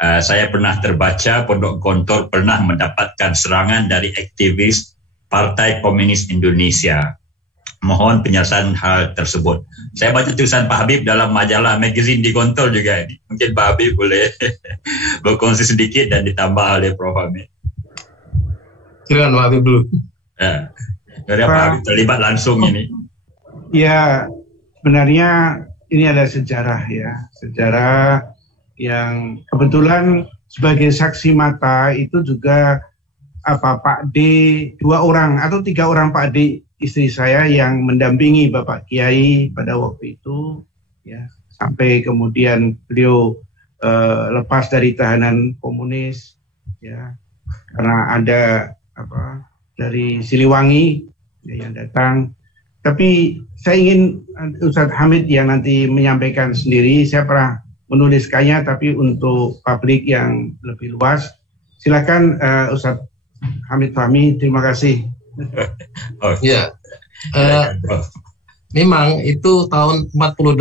Saya pernah terbaca Pondok Gontor pernah mendapatkan serangan dari aktivis Partai Komunis Indonesia. Mohon penjelasan hal tersebut. Saya baca tulisan Pak Habib dalam majalah magazine di Gontor juga. Mungkin Pak Habib boleh berkongsi sedikit dan ditambah oleh Prof. Hamid. Silakan Pak Habib dulu. Dari Pak Habib terlibat langsung ini. Ya, sebenarnya ini ada sejarah ya. Sejarah yang kebetulan sebagai saksi mata itu juga Pak D, 2 orang atau 3 orang Pak D istri saya yang mendampingi Bapak Kiai pada waktu itu ya, sampai kemudian beliau lepas dari tahanan komunis ya, karena ada dari Siliwangi ya, yang datang. Tapi saya ingin Ustadz Hamid yang nanti menyampaikan sendiri. Saya pernah menuliskannya, tapi untuk publik yang lebih luas. Silakan Ustadz Hamid Fahmi, terima kasih. Ya, memang itu tahun 48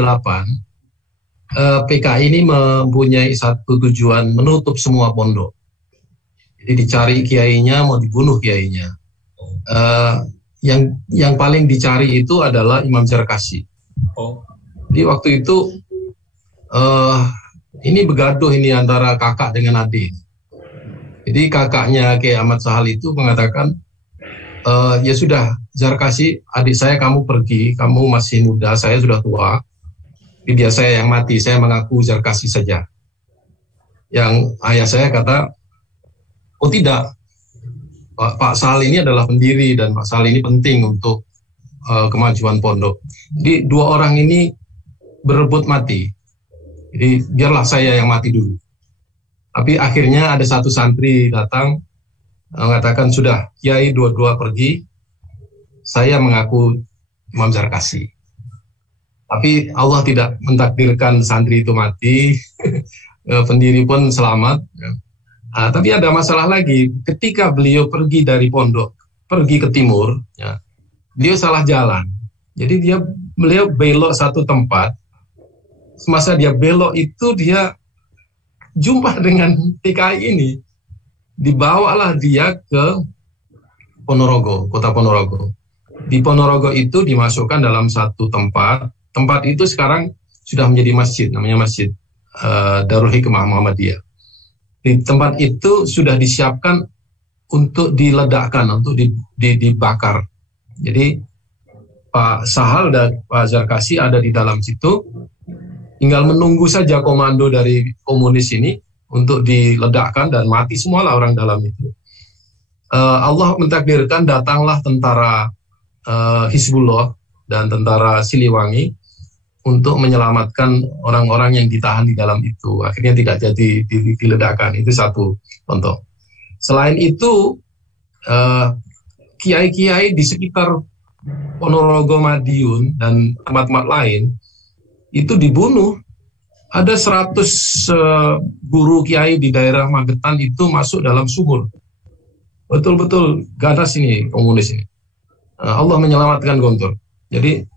PKI ini mempunyai satu tujuan, menutup semua pondok. Jadi dicari kiainya, mau dibunuh kiainya. Yang paling dicari itu adalah Imam Zarkasi. Jadi waktu itu ini begaduh ini antara kakak dengan adik. Jadi kakaknya Kiai Ahmad Sahal itu mengatakan, ya sudah Zarkasi, adik saya kamu pergi, kamu masih muda, saya sudah tua. Biar saya yang mati, saya mengaku Zarkasi saja. Yang ayah saya kata, oh tidak, Pak Sahal ini adalah pendiri dan Pak Sahal ini penting untuk kemajuan pondok. Jadi 2 orang ini berebut mati. Jadi biarlah saya yang mati dulu. Tapi akhirnya ada satu santri datang mengatakan, sudah Kiai dua-dua pergi, saya mengaku Imam Zarkasi. Tapi Allah tidak mentakdirkan santri itu mati, pendiri pun selamat. Tapi ada masalah lagi, ketika beliau pergi dari pondok, pergi ke timur, ya, beliau salah jalan. Jadi beliau belok satu tempat. Semasa dia belok itu dia jumpa dengan PKI ini. Dibawalah dia ke Ponorogo, kota Ponorogo. Di Ponorogo itu dimasukkan dalam satu tempat. Tempat itu sekarang sudah menjadi masjid, namanya Masjid Darul Hikmah Muhammadiyah. Di tempat itu sudah disiapkan untuk diledakkan, untuk dibakar. Jadi Pak Sahal dan Pak Zarkasi ada di dalam situ. Tinggal menunggu saja komando dari komunis ini untuk diledakkan dan mati semualah orang dalam itu. Allah mentakdirkan datanglah tentara Hizbullah dan tentara Siliwangi untuk menyelamatkan orang-orang yang ditahan di dalam itu. Akhirnya tidak jadi diledakkan. Itu satu contoh. Selain itu, kiai-kiai di sekitar Ponorogo, Madiun dan tempat-tempat lain itu dibunuh. Ada 100 guru kiai di daerah Magetan itu masuk dalam sumur. Betul-betul ganas ini komunis ini. Allah menyelamatkan Gontor. Jadi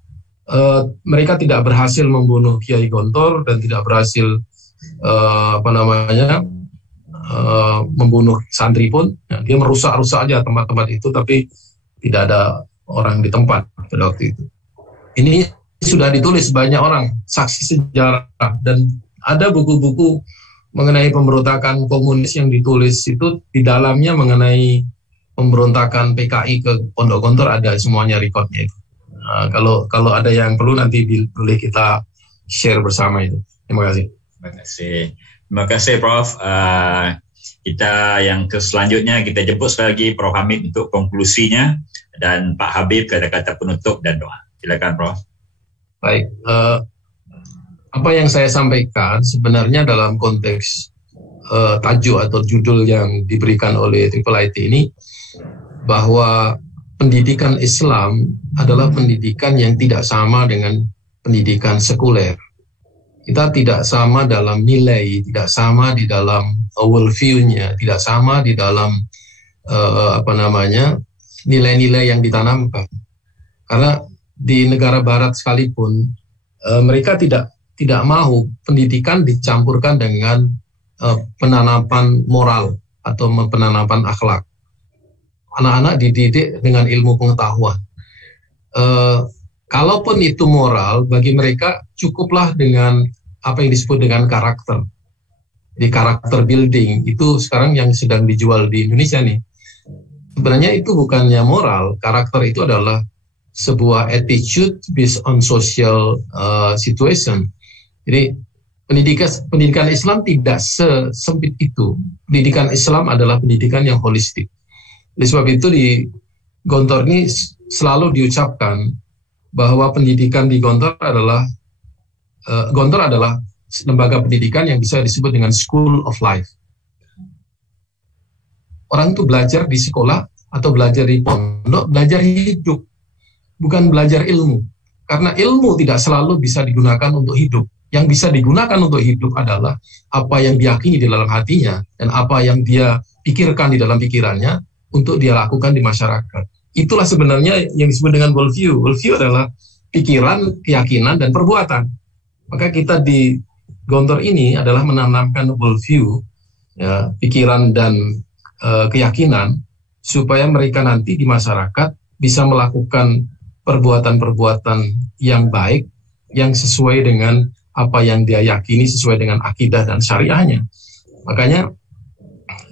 mereka tidak berhasil membunuh Kiai Gontor dan tidak berhasil membunuh santri pun. Dia merusak-rusak aja tempat-tempat itu, tapi tidak ada orang di tempat pada waktu itu. Ini sudah ditulis banyak orang, saksi sejarah, dan ada buku-buku mengenai pemberontakan komunis yang ditulis itu di dalamnya mengenai pemberontakan PKI ke Pondok Gontor, ada semuanya rekodnya itu. Kalau ada yang perlu nanti boleh kita share bersama itu. Terima kasih. Terima kasih Prof. Kita yang selanjutnya kita jemput sekali lagi Prof Hamid untuk konklusinya dan Pak Habib kata-kata penutup dan doa. Silakan Prof. Baik, apa yang saya sampaikan sebenarnya dalam konteks tajuk atau judul yang diberikan oleh Triple IT ini, bahwa pendidikan Islam adalah pendidikan yang tidak sama dengan pendidikan sekuler. Kita tidak sama dalam nilai, tidak sama di dalam worldview-nya, tidak sama di dalam nilai-nilai yang ditanamkan. Karena di negara barat sekalipun mereka tidak mau pendidikan dicampurkan dengan penanaman moral atau penanaman akhlak. Anak-anak dididik dengan ilmu pengetahuan. Kalaupun itu moral, bagi mereka cukuplah dengan apa yang disebut dengan karakter. Di karakter building itu sekarang yang sedang dijual di Indonesia nih. Sebenarnya itu bukannya moral, karakter itu adalah sebuah attitude based on social situation. Jadi pendidikan Islam tidak sesempit itu. Pendidikan Islam adalah pendidikan yang holistik. Oleh sebab itu di Gontor ini selalu diucapkan bahwa pendidikan di Gontor adalah lembaga pendidikan yang bisa disebut dengan School of Life. Orang itu belajar di sekolah atau belajar di pondok, belajar hidup, bukan belajar ilmu. Karena ilmu tidak selalu bisa digunakan untuk hidup. Yang bisa digunakan untuk hidup adalah apa yang diyakini di dalam hatinya dan apa yang dia pikirkan di dalam pikirannya untuk dia lakukan di masyarakat. Itulah sebenarnya yang disebut dengan worldview. Worldview adalah pikiran, keyakinan, dan perbuatan. Maka kita di Gontor ini adalah menanamkan worldview, ya, pikiran dan keyakinan, supaya mereka nanti di masyarakat bisa melakukan perbuatan-perbuatan yang baik, yang sesuai dengan apa yang dia yakini, sesuai dengan akidah dan syariahnya. Makanya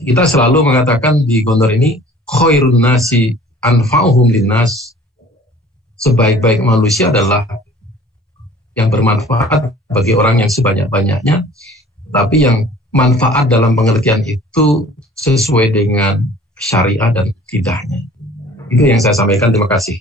kita selalu mengatakan di Gontor ini, khairun nasi anfa'uhum linnas, sebaik-baik manusia adalah yang bermanfaat bagi orang yang sebanyak-banyaknya, tapi yang manfaat dalam pengertian itu sesuai dengan syariah dan akidahnya. Itu yang saya sampaikan, terima kasih.